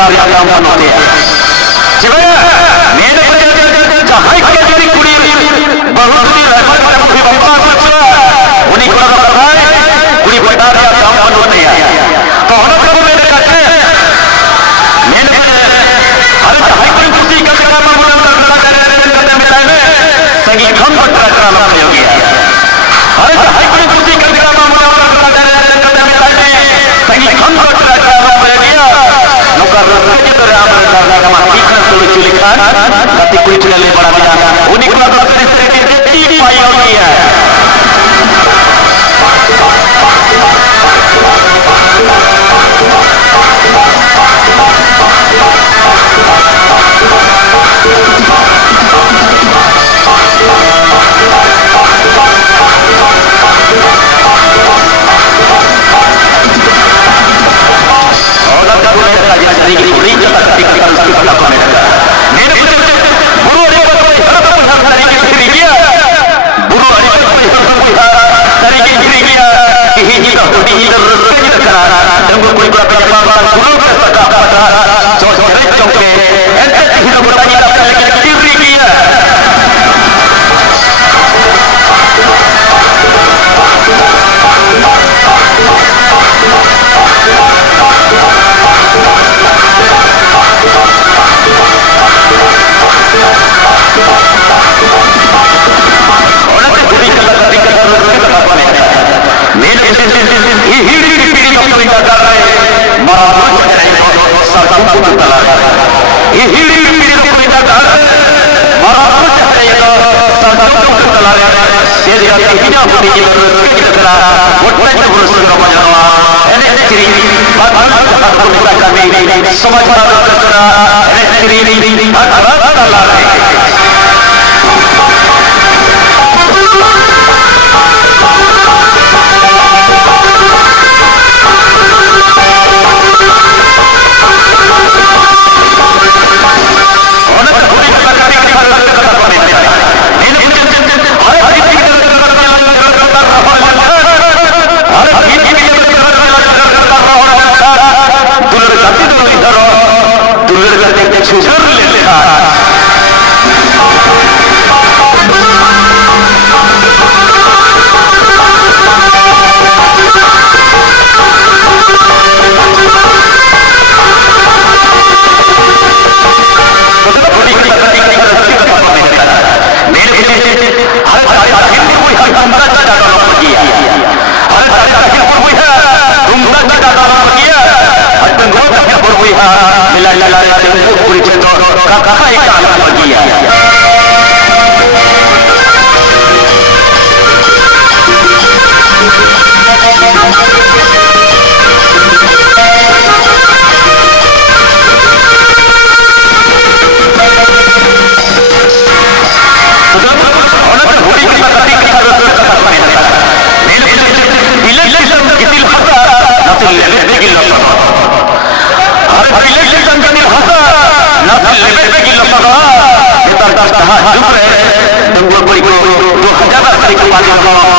बतावे हम बनते हैं जिबे मेरे जहां के तेरी कुड़ी बहुत ही रहमत से भी बाबा कुछ उन्हीं को बताए कुड़ी बतावे हम बनते हैं तो हम लोग मेरे कहते मेरे हर जहां की खुशी का काम हम करते मिलाए संगीत हम बता काम हो गया हर जहां की खुशी का काम हम करते मिलाए संगीत हम बता काम हो गया नौकर के तो राम का मालिक ने तो लिखा कति कोई चले बड़ा दिया उन्हीं को से टीवी पाई हो गया Dua